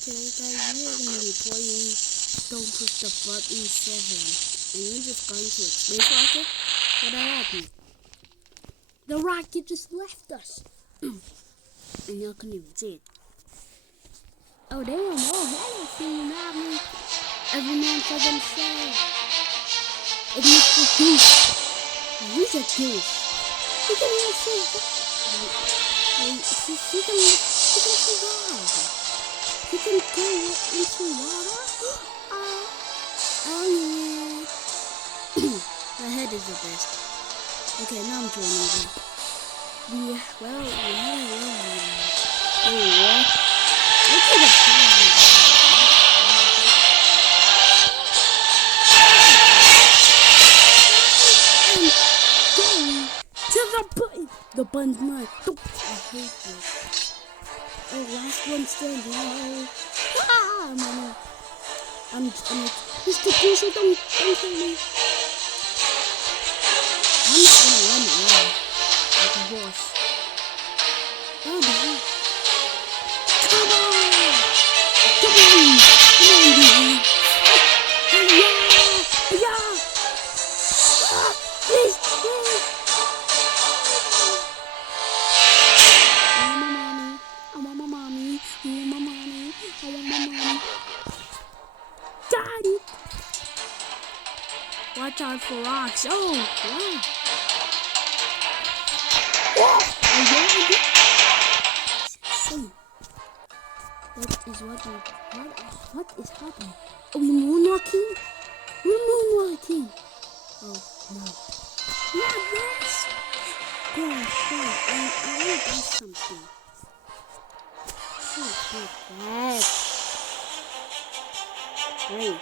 Today guys, we are going to be playing Don't Push the Button 7. And we're just going to a space rocket. What happened? The rocket just left us. And y'all couldn't even see it. Oh damn, oh hey, see happening. Every man for themselves. It's Mr. Goose. He's a goose. He can even survive. He can survive. He can go into water. Oh yeah. My head is the best. Okay, now I'm joining them. We had a what? Look at the I'm going to the button. The button's mine. I hate this. Oh, last one standing. I'm Mr. Goose, don't kill me. I'm just gonna run around like a horse. Oh, baby. Come on! Come on! Come on, baby! Yeah! Please! I want my mommy. Got it! Watch out for rocks. Oh, wow. Whoa! What is happening? Are we moonwalking? We're moonwalking. Oh, no. Not this. Gosh, I need to do something. Bad. Great.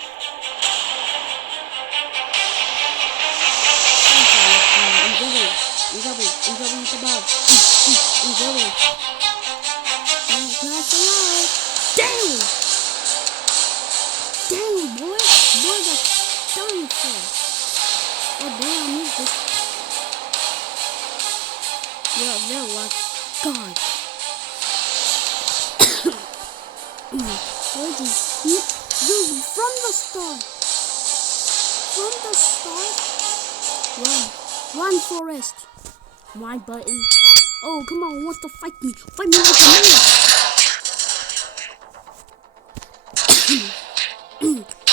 I'm going to the ball. Damn! Damn, boy! Boy, that's done for. Oh, damn, I need this. Yeah, there was. God. Where did he? Dude, from the start. Run, Forrest. My button. Oh, come on, wants to fight me. Fight me like a man.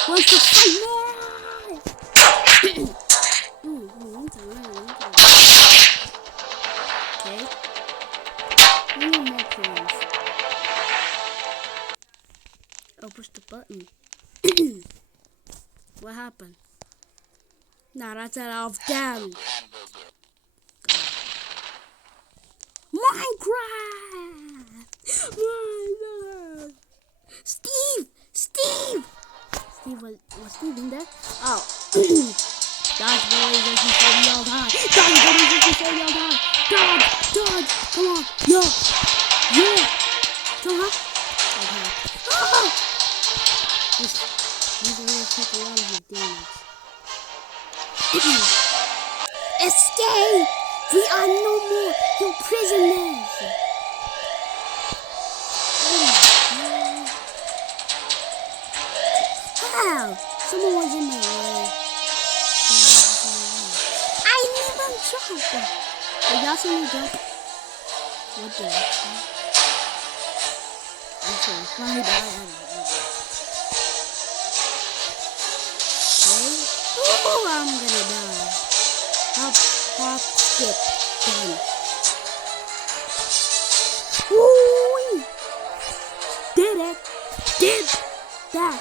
Wants to fight me. One time. Okay. I need more coins. Oh, push the button. What happened? Nah, that's it. I've done. Minecraft! Steve! Steve, was Steve in there? Oh. Dodge, boys, as you say yell high. Dodge, boys, as you say yell high. Dodge, come on. Yeah. Come on. Okay. Oh! These are going to take a lot of your damage. Escape! We are no more your prisoners. How? Someone was in my way. I never jumped. Did y'all see me jump? What the heck? Okay, why did I Okay. Oh, I'm gonna die. Hop, skip, done. Woo! Did it! Did that!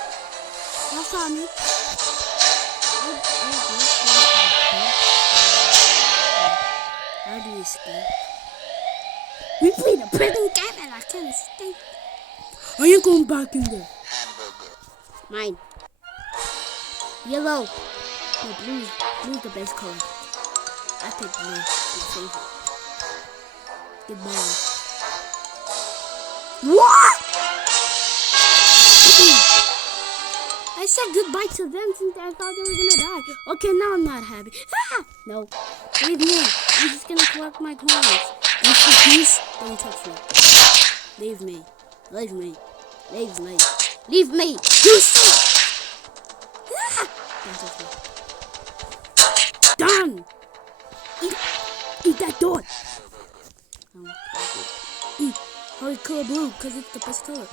Y'all saw me. How do you escape? We played a prison game and I can't escape. Are you going back in there? Mine. Yellow. No, blue. Blue's the best color. I pick blue. My favorite. Goodbye. What? I said goodbye to them since I thought they were gonna die. Okay, now I'm not happy. Ah! No. Leave me. I'm just gonna collect my coins. Mr. Peace, don't touch me. Leave me. Leave me. Leave me. You see? Ah! Done. Eat that door. Hurry, color blue, because it's the best color.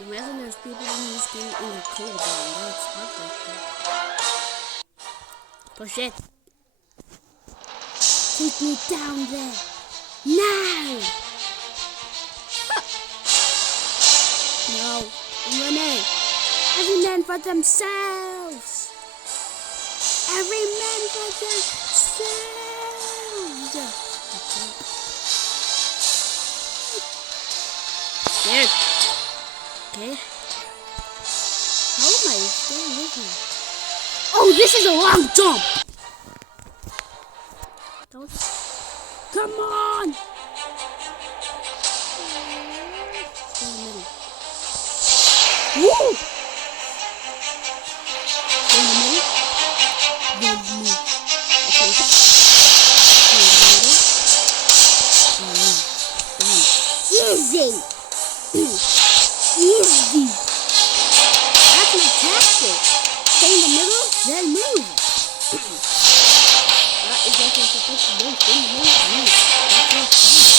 Imagine there's people in this game in a color blue. That's heartbreaking. Push it. Take me down there. Now! No. I'm running. Every man for themselves. Every man for themselves. Scared. Okay. How am I still living? Oh, this is a long jump. Come on. Woo! In the middle. Then move. Okay. Easy. Easy. That's my tactic. Stay in the middle, then move. That is what you're supposed to do. Stay in the middle, move. That's your fun.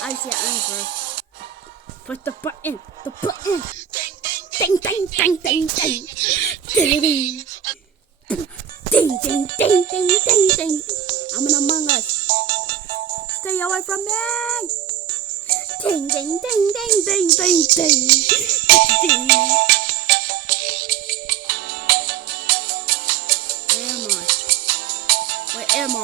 I see it first. Push the button. The button. Ding, ding, ding, ding, ding. Ding, ding. Ding, ding, ding, ding, ding, ding. I'm an Among Us. Stay away from me. Ding, ding, ding, ding, ding, ding, ding. Ding. Where am I?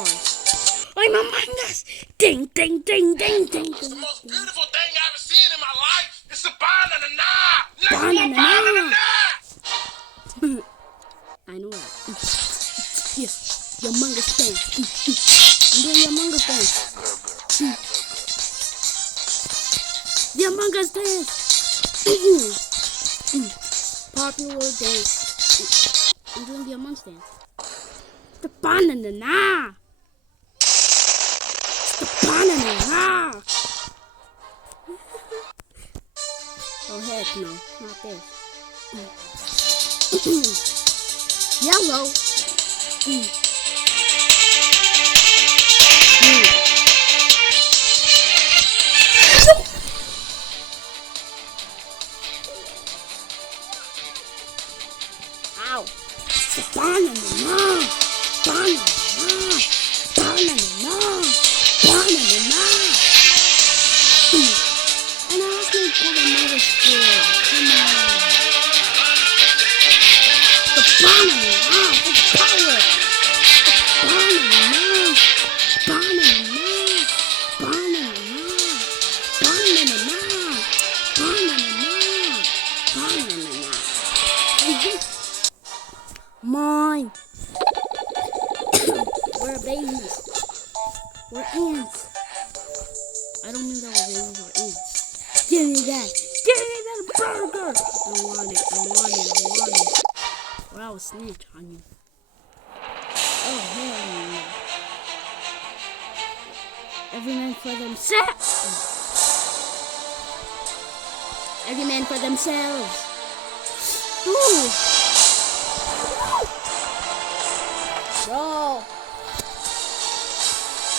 I'm Among Us. Ding, ding, ding, ding, ding, It's the ding. most beautiful thing I've ever seen in my life. It's a banana. Banana. I know that. Yeah, the Among Us dance. I'm doing the Among Us dance. The Among Us dance. Popular dance. I'm doing the Among Us dance. The banana. The banana. Oh heck no, not this. Yellow. Ow. Banana. Banana. Banana. Banana. And I was going to go to another school. Come on. The banana. The power. Banana. Banana. Banana. Banana. Banana. Banana. Mine. We're babies. We're ants. I don't mean that we're babies, we're ants. Give me that. Give me that burger. I want it. I want it. I want it. Or I will snitch on you. Oh, hell no. Every man for themselves. Every man for themselves. Ooh. Bro.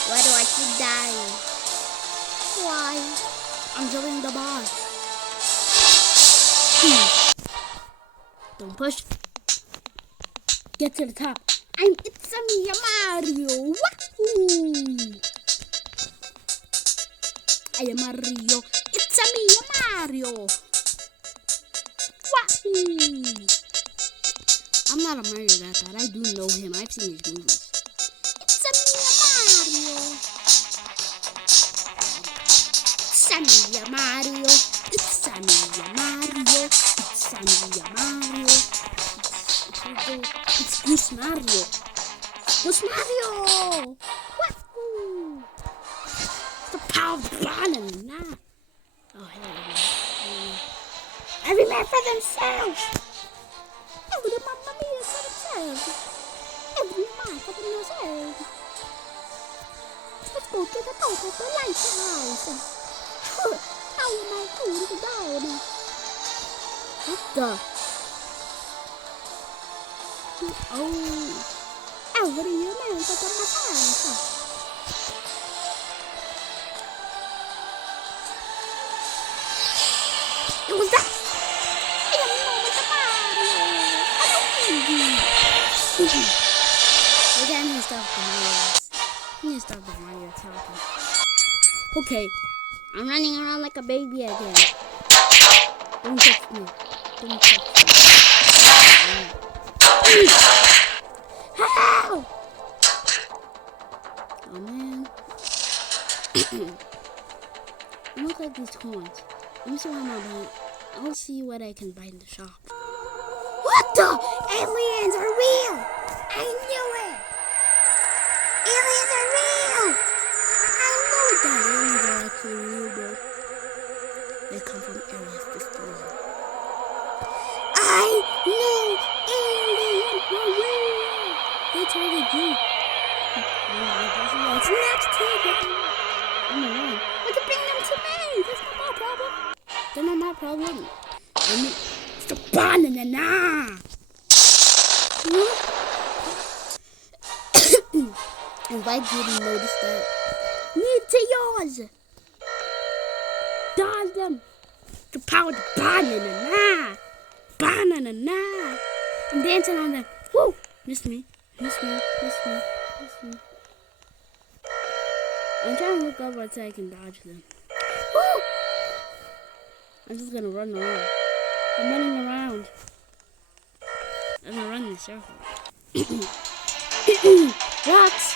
Why do I keep dying? Why? I'm jumping the bar. Don't push. Get to the top. It's me, Mario. Wahoo! I am Mario. It's me, Mario. Wahoo! I'm not a Mario that bad. I do know him. I've seen his movies. It's me, Mario. It's me, Mario. It's me, Mario. It's me, Mario. It's Goose Mario. Goose Mario. Wahoo! The power of the banana. Oh, hell. Every man for themselves. Every man for themselves. Every man for themselves. Let's go to the top of the lighthouse. How am I going to down? What the? Oh, what are you man for themselves? It was that. I don't know what the matter. I don't need you. Okay, I need to stop the Mario. I need to stop the Mario talking. Okay, I'm running around like a baby again. Don't touch me. Don't touch me. Ow! Oh man. I look like these horns. Let me see what I'm buying. I'll see what I can buy in the shop. What the? Aliens are real! I knew it! Aliens are real! I knew that aliens are actually real, bro. They come from Area 51. I knew aliens were real! They targeted you. What's next to them? I'm alone. But to bring them to me! That's not my problem. They're not my problem. It's the banana. If I didn't notice that, meteors! Dodge them! The power of the banana! Banana! I'm dancing on them. Woo! Miss me. Miss me. Miss me. Miss me. I'm trying to look over so I can dodge them. Woo! I'm just gonna run around. I'm running around. I'm gonna run in a circle. Rocks!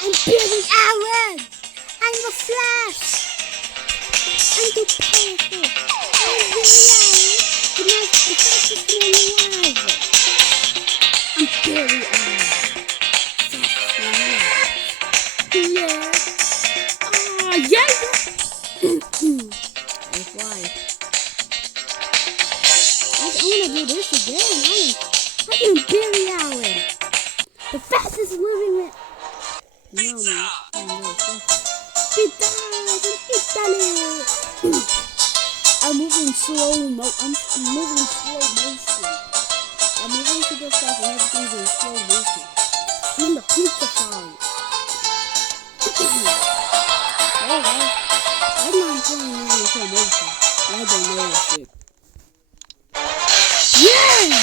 I'm Billy Allen! I'm the Flash! I'm the powerful! I'm Billy Allen! The fastest man alive! I'm Billy Allen! Yeah! Ah, yeah! I fly. I wanna do this again. I'm Billy Allen! The fastest living man! Pizza! Pizza in Italy! I'm moving slow motion. I'm moving slow motion. I'm moving super fast and everything's in slow motion. I'm in the pizza farm. Oh well, I'm not playing around in slow motion. I don't know shit. Yeah!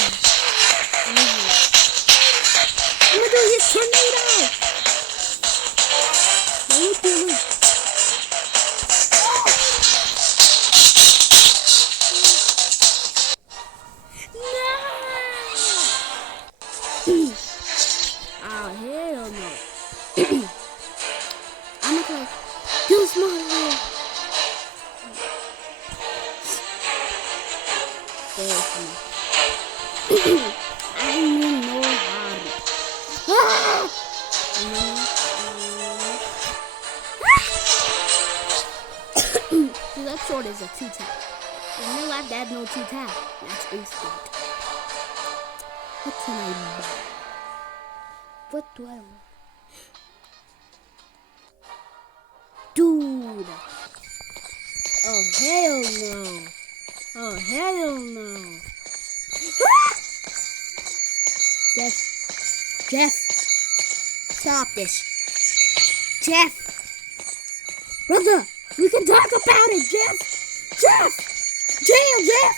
I'm gonna do his tornado! Look. Oh, hell no. I'm gonna do smart. I need no water. See, that sword is a 2-tap. In real life, that's no 2-tap. That's instant. What can I buy? What do I want? Dude! Oh, hell no! Oh, hell no! Jeff! Stop this! Jeff! Brother! We can talk about it, Jeff! Jail, Jeff!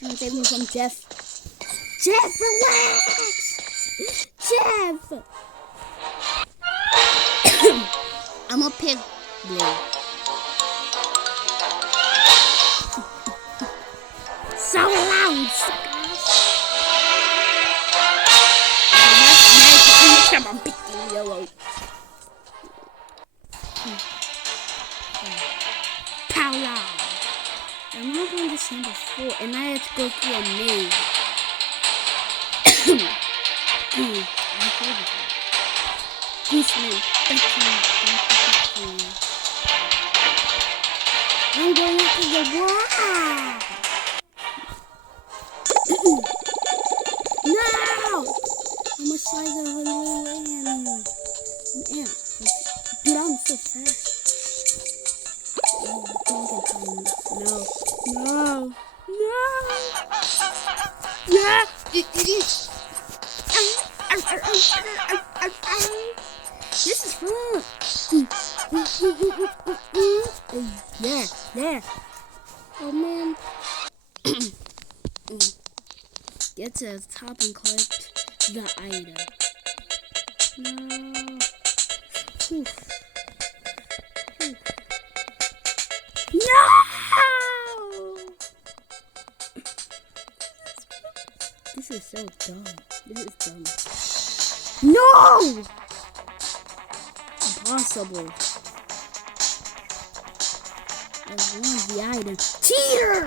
Someone save me from Jeff. Jeff, relax! Jeff! I'm a pig blade. So loud, suckers! I'm picking yellow. Pow loud. I'm not going to send before, and I had to go through a maze. I hated that. Gooseman. I'm going after the wall. No! I'm a size of a lion. Yeah. Dude, I'm so fast. Oh, don't get time. No. No. No. Yeah. This is fun. Yeah, yeah. Oh man. Get to the top and collect the item. No. Whew. Whew. No! This is so dumb. This is dumb. No! Impossible. I want the item. Cheater!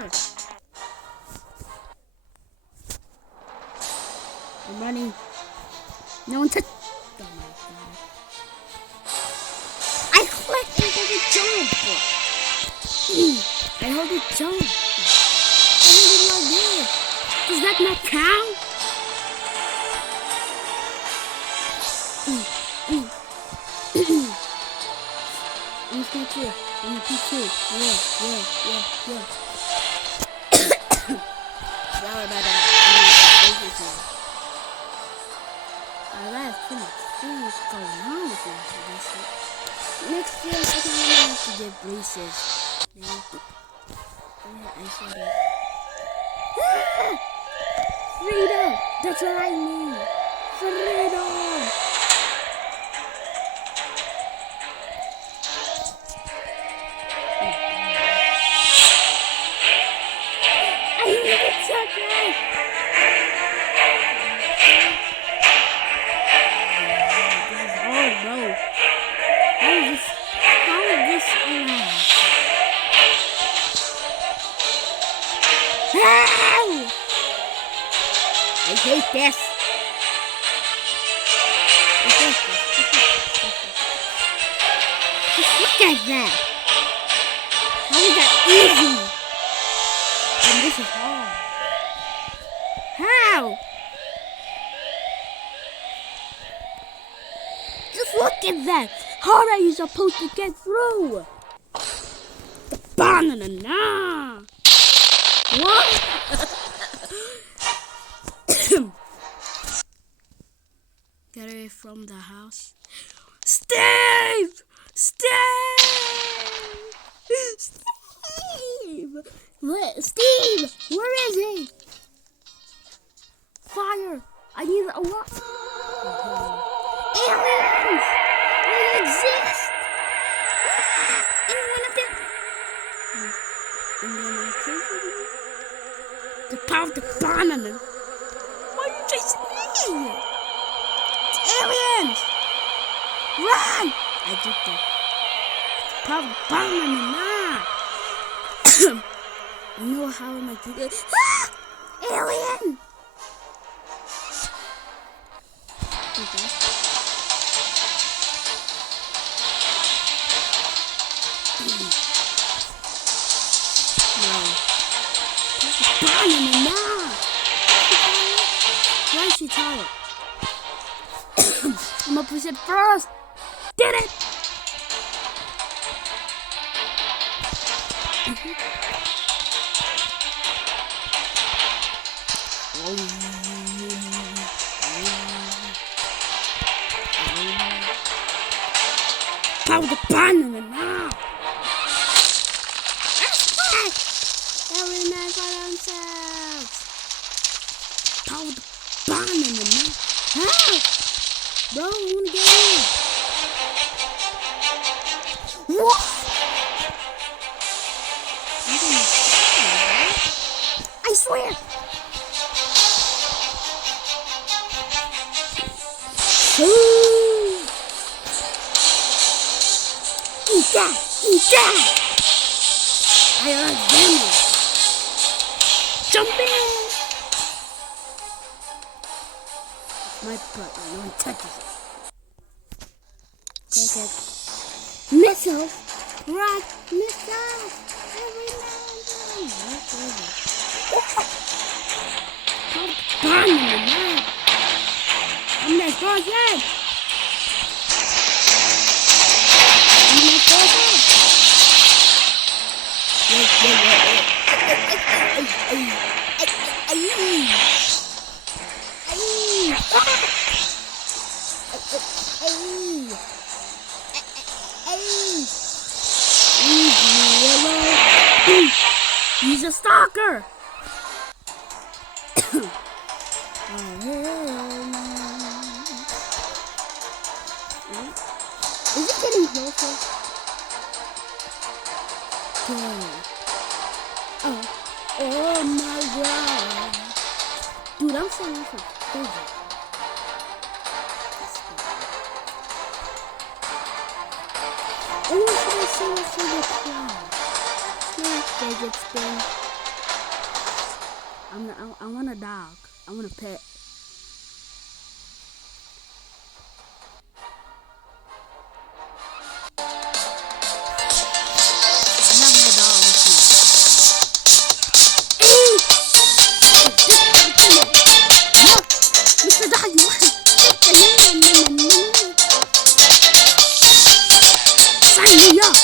I'm running. No one touch. Oh my god. I clicked and hold the jump. I hold the jump. I hold it like this. Does that not count? I'm just gonna chill. I'm gonna keep chill. Yeah. Sorry about that. Alright, what's going on with you? Next year, I think I'm gonna have to get braces. Yeah, I saw that. Freedom! That's what I mean! Freedom! I need it so bad! Oh no! How is this allowed? Ow! I hate this! Just look at that! How is that easy? And this is hard. How? Just look at that! How are you supposed to get through? The banana! What? Get away from the house. Steve! Steve! Steve! Steve! Where is he? Fire! I need a what? Aliens! They exist! Anyone up there? And then I chasing you? The power of the banana! Why are you chasing me? It's aliens! Run! I did that. The power of the banana! You know how am I doing it? Alien! Okay. No. Banana! Why is she taller? I'm gonna push it first! Did it! Power the banana now! Every man for themselves! Power the banana now! Help! Bro, I wanna get in! What? I swear! Eat that! Eat that! I like them! Jump in! My butt, no one touches it. Cricket. Missile. Rock. Missile. Every now and then. Come on, man. I'm next person. I'm next person. He's a stalker. Is it getting closer? Oh my god. Dude, I'm falling for physics. Oh, should I say what's in the cloud? Fidget spin. I want a dog. I want a pet. I have my dog with me. No, Mr. Dog, you want sign me up.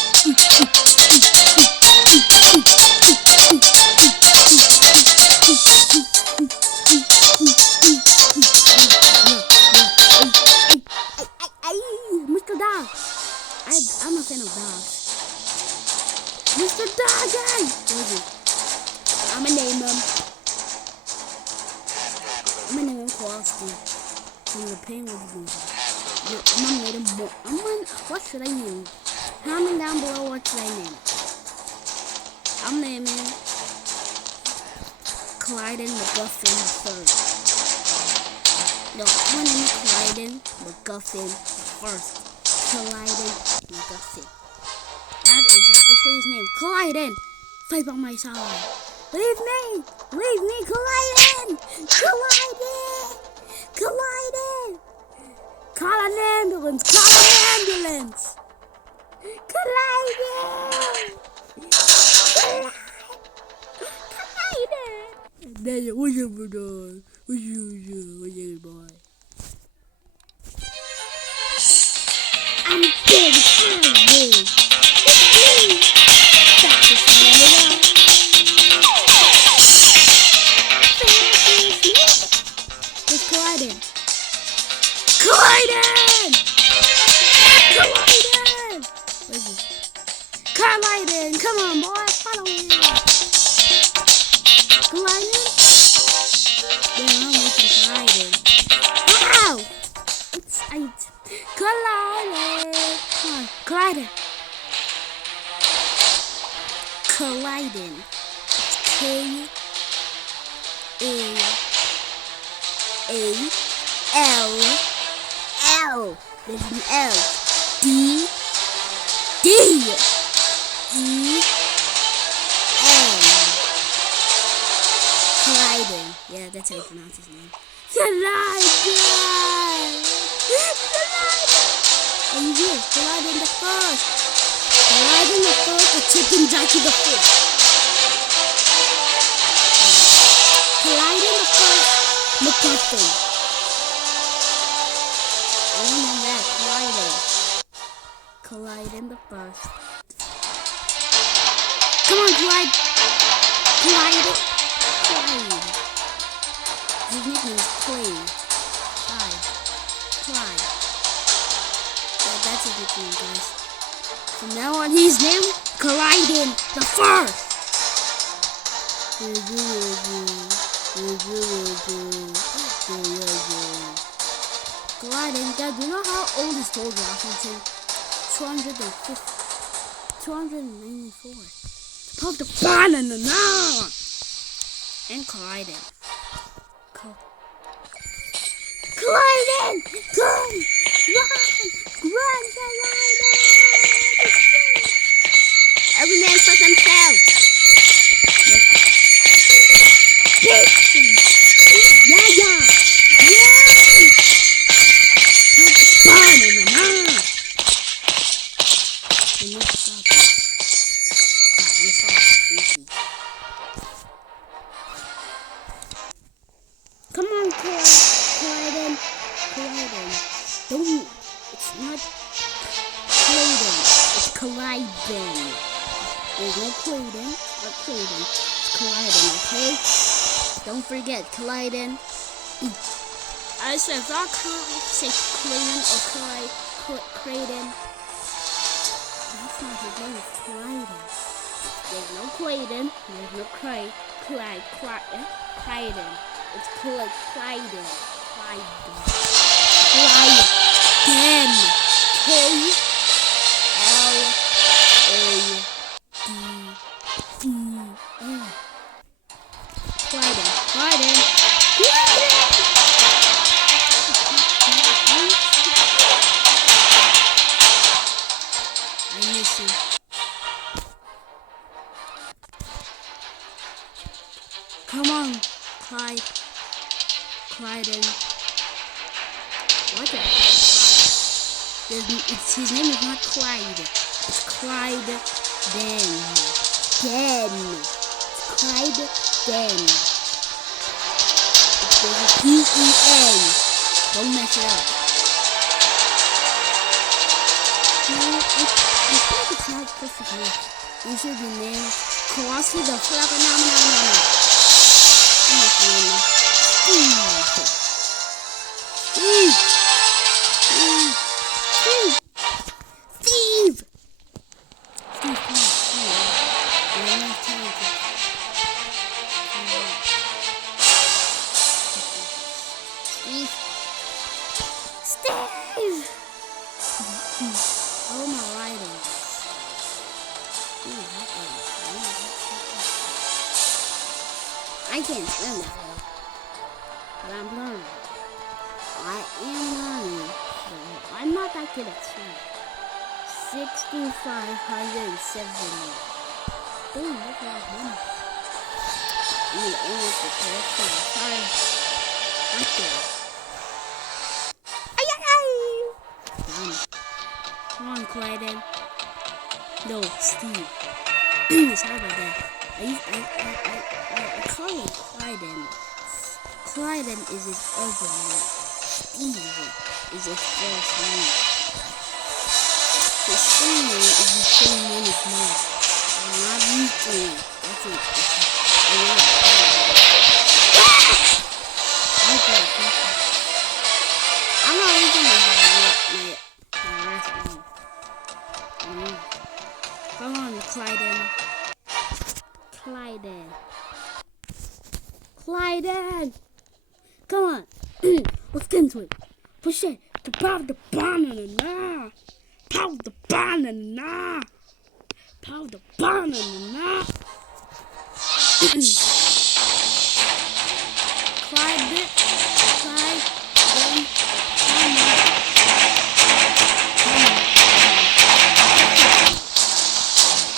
Mr. Dog. I'm a fan of dogs. Mr. Doggy! I'ma name him. I'm gonna name him Kowalski. From the Penguin movie. I'm gonna name him more. What should I name? Comment down below what should I name. I'm naming Clyden McGuffin III. No, I'm gonna name Clyden McGuffin first. Clyden McGuffin. That is officially his name. Clyden! Fight by my side. Leave me! Leave me, Clyden! Clyden! Clyden! Call an ambulance! Call an ambulance! Clyden! Clyden! What's up, dog? What's up, boy? I'm big, I'm big. It's Clyden. Clyden! Clyden! Clyden! Come on, boy, follow me. Clyden? Yeah, I'm looking Clyden. Wow! It's Clyden! Come on, Clyden. Clyden. K-A-L-L. There's an L. D-D-E-N. Clyden. Yeah, that's how you pronounce his name. Clyden! And you, Clyden the first. Clyden the first, the chicken Jackie the fifth. Clyden the first, McGuffin. I remember that, Clyden. Clyden the first. Come on, Clyde. Clyden. Clyde. His nickname is Clyde. Clyde. Yeah, that's a good name, guys. From now on, he's named Clyden the first. Clyden, guys, you know how old is George Washington? 294. Pop the banana now. And Clyden. Clyden! Run! Run, Clyden! Every man for themselves. Yeah! Pop the banana now. not Clayton. It's Clyden. There's no Clayton. Not Clayton. It's Clyden, okay? Don't forget, Clyden. I said, if I can't say Clayton or Clayton, that's not his name. It's Clyden. There's no Clayton. There's no Clyden. It's Clyden. Clyden. K-L-A-D-E-N. Clyden. I miss you. Come on, Clyden. What the? His name is not Clyde. It's Clyde Den. It's Clyde Den. There's a D-E-N. Don't mess it up. No, I think it's not perfectly. It should be named Colossi the Flapper. Steve! Oh, my writing. I can't swim that well, but I'm learning. I am learning. I'm not that good at swimming. 6,570. Boom, look at that money. I'm almost the correction. Sorry. Right there. Done. Come on, Clyden. No, Steve. Sorry about that. I call him Clyden. Clyden is his other name. Steve is his first name. His same name is the same name as mine. I'm not using it. That's it. I'm not using my last name. Come on, Clyden. Come on. Let's get into it. Push it. Pow the banana. Pow the banana. Pow the banana. Clyden.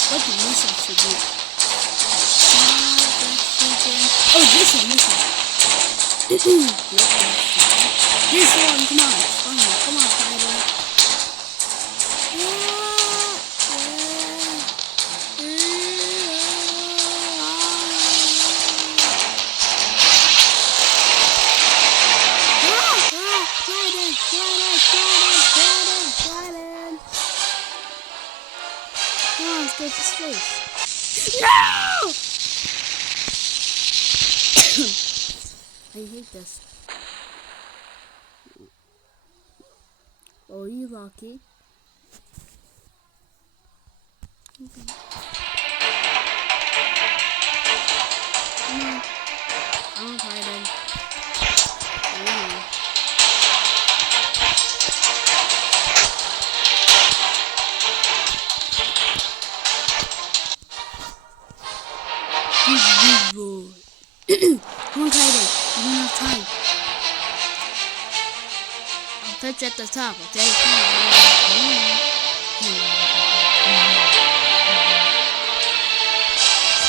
What do you have to do? Oh, this one. This one, come on, Clyden. Clyden. Come on, let's go to space. No! I hate this. Oh, you lucky. Okay. Come on. I'm Clyden. Come on, Clyden. We don't have time. I'll touch at the top, okay?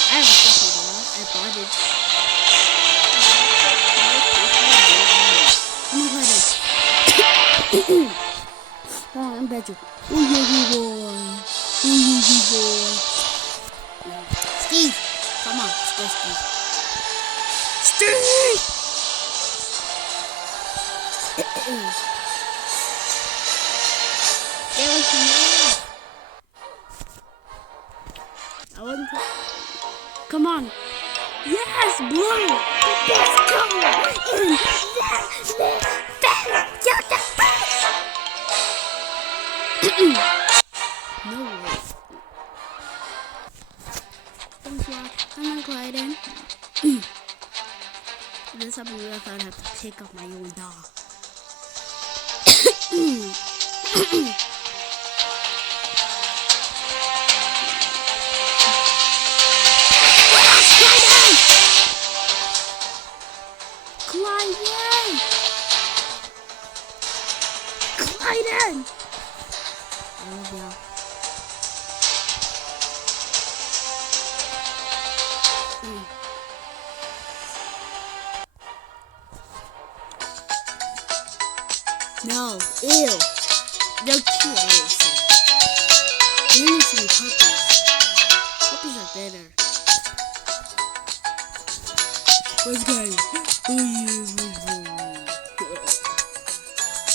I have a special ball. I bought it. Come on, Clyden. Come on, I'm better. Ooh, boy. Steve, come on. Let's go, Steve. Come on. Yes, blue. Let's go. And you're the best. No way. Thanks, Rock. Come on, Clyden. If this happened, I thought I'd have to pick up my own dog. Clyden! I love y'all. No, ew. They're cute, obviously. There needs to be puppies. Puppies are better. Let's go.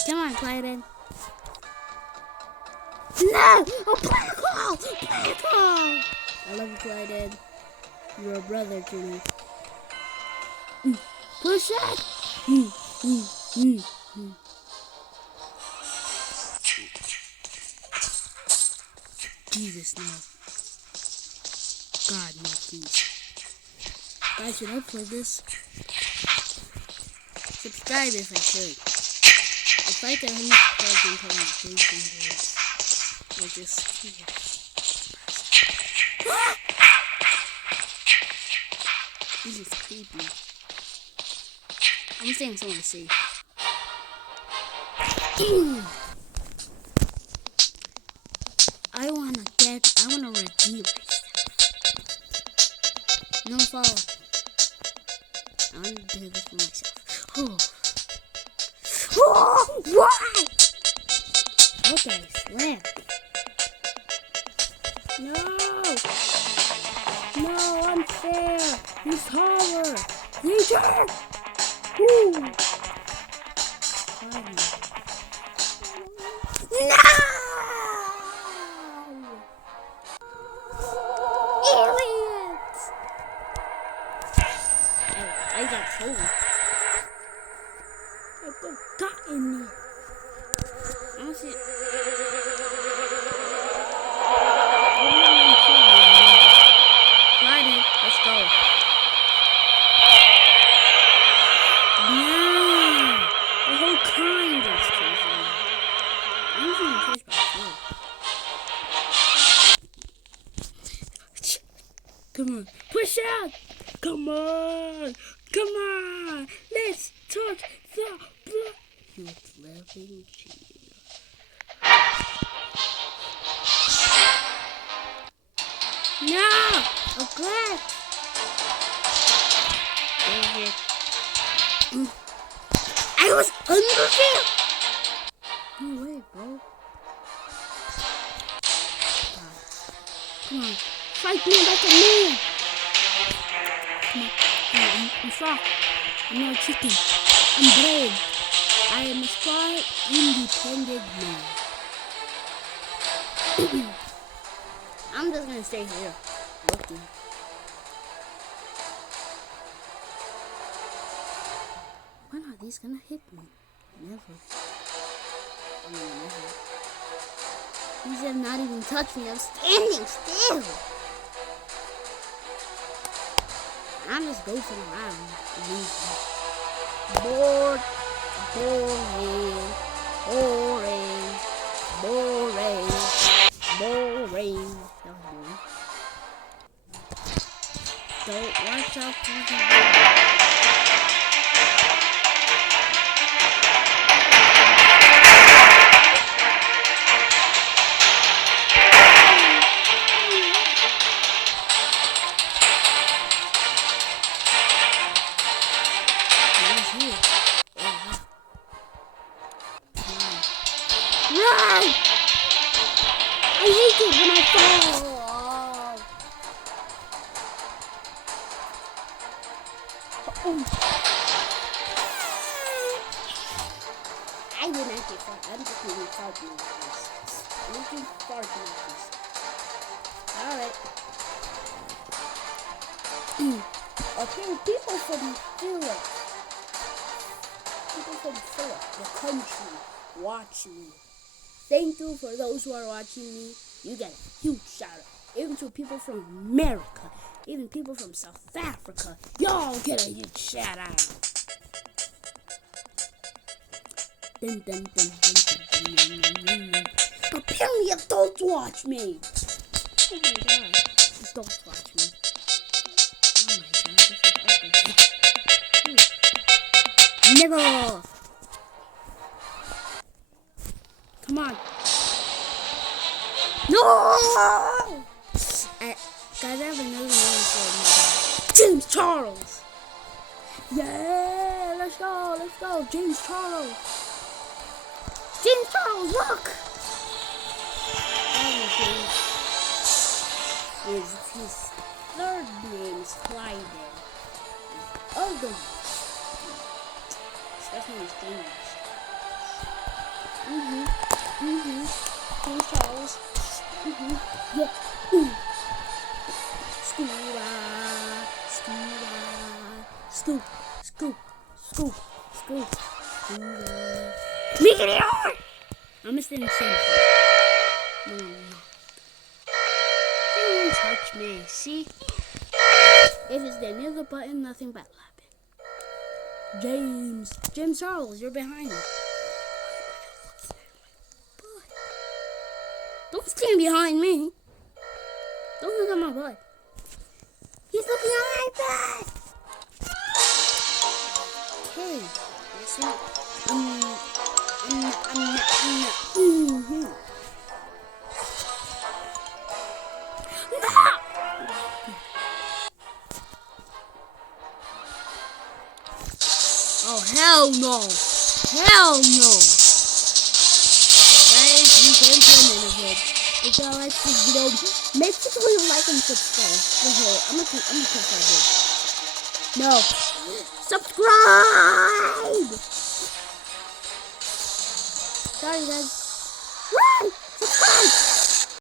Come on, Clyden. No! Oh, play a call! Play a call! I love you, Clyden. You're a brother to me. Push it! Jesus, no. God, no, please. Guys, should I play this? Subscribe if I should. If I can 100,000 times, or just here. This is creepy. I'm staying somewhere safe. I wanna redeem myself. No follow. I wanna do this for myself. Oh, why? Okay, slam. No! No, unfair! He's taller! Nature! Woo! No! Aliens! I got cold. I got in me. I don't see it. Let's go. Yeah! The whole kind is crazy. I'm even chased by two. Come on. Push out! Come on! Come on! Let's touch the blood! You living cheater. No! A glitch! I was under there! No way, bro. God. Come on. Fight me like a man! Come on. I'm strong. I'm not a chicken. I'm brave. I am a strong, independent man. I'm just gonna stay here, looking. When are these gonna hit me? Never. Never. These have not even touched me. I'm standing still. I'm just goofing around. Bored. Boring. Boring. Boring. Boring. Don't watch out for the Run! I hate it when I fall. I did not get fart. I'm just making fart noises. Making fart noises. Alright. Okay, people from Philip. People from Philip, the country, watch me. Thank you for those who are watching me. You get a huge shout out. Even to people from America, even people from South Africa, y'all get a huge shout out. Dun, dun, dun, dun, dun, dun, dun, dun, dun. Apparently adults watch me. Oh my god. Adults watch me. Oh my god, this is ugly. Never. Come on. No! Guys, I have another name for him. James Charles. Yeah, let's go. James Charles. James Charles, look. His third name is Clyde. Other name. His first name is James. James Charles. Yeah. Scoop. Make it on! I'm just in the same part. No. Don't touch me, see? If it's there near the button, nothing bad will happen. James Charles, you're behind me. Don't stand behind me. Don't look at my butt. He's looking at my butt. Okay. Listen. Oh, hell no. Guys, we came to an end of it. If y'all like this video, make sure to leave a like and subscribe. Okay, I'm gonna click right here. No. Subscribe! Sorry, guys. Run! Subscribe!